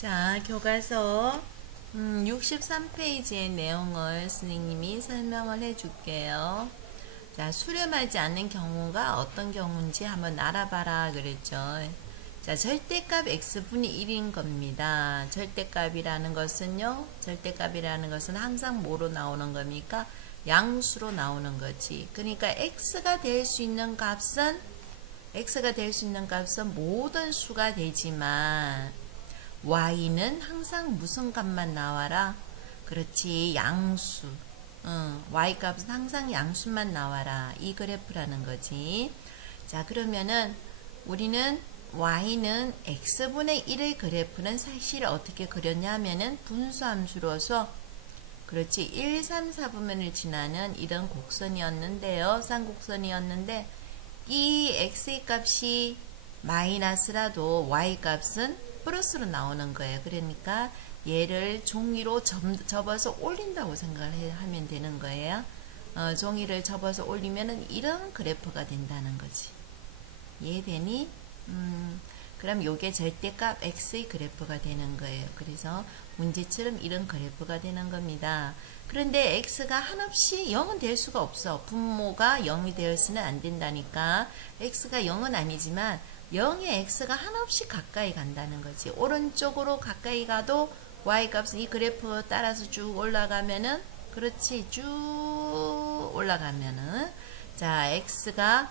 자, 교과서 음, 63페이지의 내용을 선생님이 설명을 해줄게요. 자, 수렴하지 않는 경우가 어떤 경우인지 한번 알아봐라 그랬죠. 자, 절대값 x분의 1인 겁니다. 절대값이라는 것은요, 절대값이라는 것은 항상 뭐로 나오는 겁니까? 양수로 나오는 거지. 그러니까 x가 될 수 있는 값은 x가 될 수 있는 값은 모든 수가 되지만 y는 항상 무슨 값만 나와라? 그렇지 양수. 응, y 값은 항상 양수만 나와라. 이 그래프라는 거지. 자 그러면은 우리는 y는 x분의 1의 그래프는 사실 어떻게 그렸냐면은 분수함수로서 그렇지 1, 3, 4분면을 지나는 이런 곡선이었는데요. 쌍곡선이었는데 이 x의 값이 마이너스라도 y 값은 플러스로 나오는 거예요. 그러니까 얘를 종이로 접 어서 올린다고 생각을 하면 되는 거예요. 어, 종이를 접어서 올리면은 이런 그래프가 된다는 거지. 이해되니? 음, 그럼 요게 절대값 x의 그래프가 되는 거예요. 그래서 문제처럼 이런 그래프가 되는 겁니다. 그런데 x가 한없이 0은 될 수가 없어. 분모가 0이 되었으면 안 된다니까. x가 0은 아니지만 0의 x가 한없이 가까이 간다는 거지. 오른쪽으로 가까이 가도 y 값은 이 그래프 따라서 쭉 올라가면은 그렇지 쭉 올라가면은 자 x가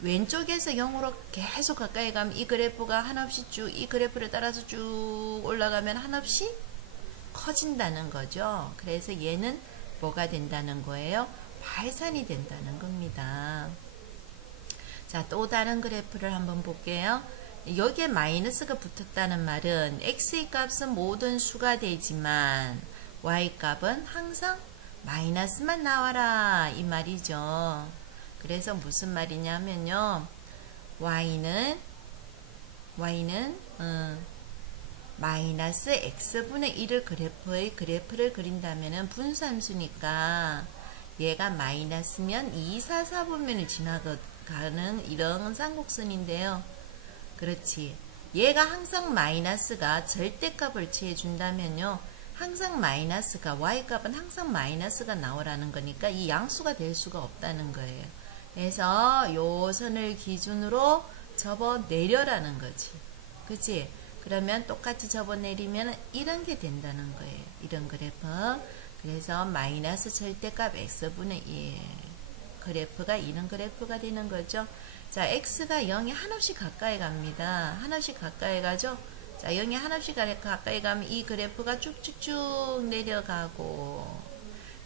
왼쪽에서 0으로 계속 가까이 가면 이 그래프가 한없이 쭉 이 그래프를 따라서 쭉 올라가면 한없이 커진다는 거죠. 그래서 얘는 뭐가 된다는 거예요? 발산이 된다는 겁니다. 자, 또 다른 그래프를 한번 볼게요. 여기에 마이너스가 붙었다는 말은 x의 값은 모든 수가 되지만 y 값은 항상 마이너스만 나와라 이 말이죠. 그래서 무슨 말이냐면요. y는 y는 음, 마이너스 x분의 1을 그래프의 그래프를 그린다면 분수함수니까 얘가 마이너스면 2, 4, 4분면을 지나 가는 이런 쌍곡선인데요. 그렇지. 얘가 항상 마이너스가 절대값을 취해준다면요. 항상 마이너스가 y값은 항상 마이너스가 나오라는 거니까 이 양수가 될 수가 없다는 거예요. 그래서 요 선을 기준으로 접어 내려라는 거지. 그치? 그러면 똑같이 접어 내리면 이런 게 된다는 거예요. 이런 그래프. 그래서 마이너스 절대값 x분의 1 그래프가 이런 그래프가 되는 거죠. 자, x가 0이 한없이 가까이 갑니다. 한없이 가까이 가죠. 자, 0이 한없이 가까이 가면 이 그래프가 쭉쭉쭉 내려가고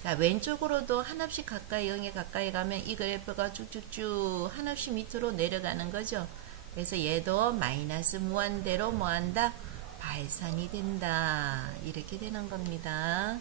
자, 왼쪽으로도 한없이 가까이 0에 가까이 가면 이 그래프가 쭉쭉쭉 한없이 밑으로 내려가는 거죠. 그래서 얘도 마이너스 무한대로 뭐한다? 발산이 된다. 이렇게 되는 겁니다.